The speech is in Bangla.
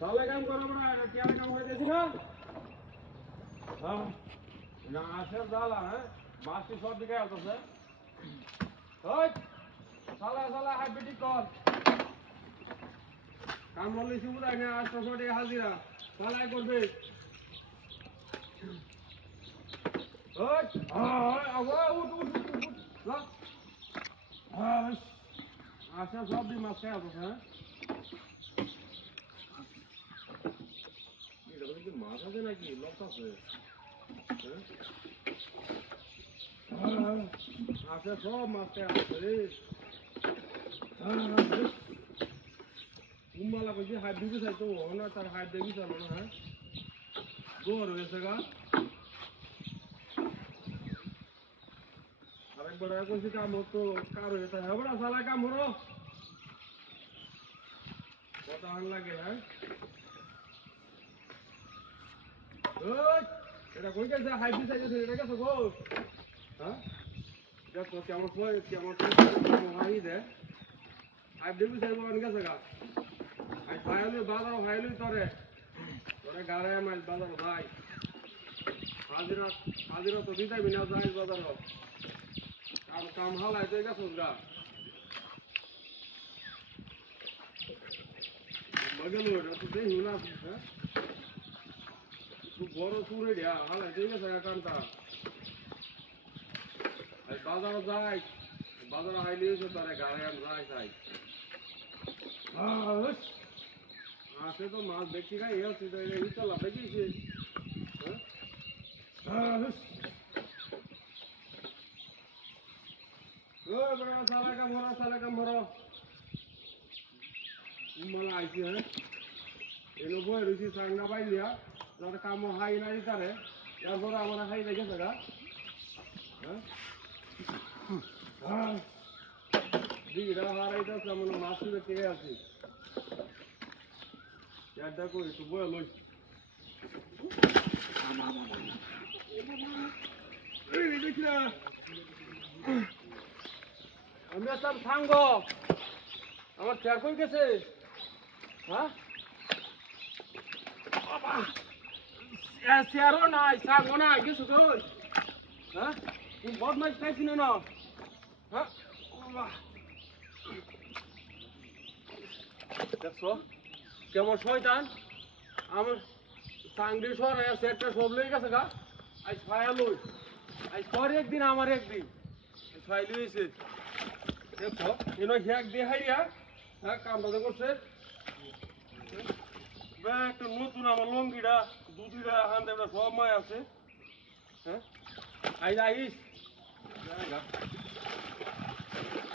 তাহলে কাম করো আমরা কি আর কাম হয়ে গেছি না হ্যাঁ না আসে জালা হ্যাঁ মাছটি সব দিকে আসছে ওই সালা সালা হাইবিটি কর কাম বললি সুবিধা না 800 টাকা হাজিরা সালাই করবে ওই আওয়া উঠ উঠ উঠ উঠ হ্যাঁ আসে সব দি মাছ খায় আসছে হ্যাঁ এটা কি মাছ আছে নাকি লক আছে হ্যাঁ আসে সব মাছ খায় আসছে রে উম্মালা কইছে হাত দিবি চাইতো না তার হাত দেবি চালো না হ্যাঁ গোর হয়েছে গা আরেকবার কইছি কাম হতো কার হয়েছে হ্যাঁ বড়া সালা কাম হলো কত আন লাগে হ্যাঁ ওই এটা কই গেছে হাত দিতে চাইছে এটা গেছে গো হ্যাঁ দেখো কেমন কই কেমন মোবাইল দে হাত দিবি চাইবো আন গেছে গা আই ফাইলে বাজার ফাইলে তোরে তোরে গাড়ে মাইল বাজার ভাই হাজিরা হাজিরা তো দিতাই বিনা যাই বাজার কাম কাম হালাই তো গেছ গা মগেল ওটা তো দেই না হ্যাঁ তুই বড় সুরে দিয়া হালাই তো গেছে কামটা এই বাজার যাই বাজার আইলে তো তোরে গাড়ে আন যাই যাই আসে তো মাছ দেখি না এই হচ্ছে এই চলা দেখিছে হ্যাঁ ওই বড় সালা কাম ভরো উম্মালা আইছে হ্যাঁ এলো বই রইছি সাংনা বাইলিয়া যার কাম হাই না দিতারে এরপরে আমার হাই লেগেছে গা হ্যাঁ হ্যাঁ দিগরা হারাইতেছে আমার মাছ তুলে কে আছি একটা করি তো বই লই দেখি না আমি সব সাঙ্গ আমার চেয়ার কই গেছে হ্যাঁ বাবা চেয়ারও নাই সাঙ্গ নাই কিছু কই হ্যাঁ তুমি বদমাইশ খাইছি না হ্যাঁ বাবা দেখছো কেমন শয়তান আমার সাংড়ি সর সেটটা সব লই গেছে গা আজ ফায়া লই আজ তোর একদিন আমার একদিন ফাই লইছে দেখছো এনো হ্যাক দেখাইয়া হ্যাঁ কামটা করছে একটা নতুন আমার লঙ্গিটা দুটিটা হান দেবটা সব মায় আছে হ্যাঁ আইস আইস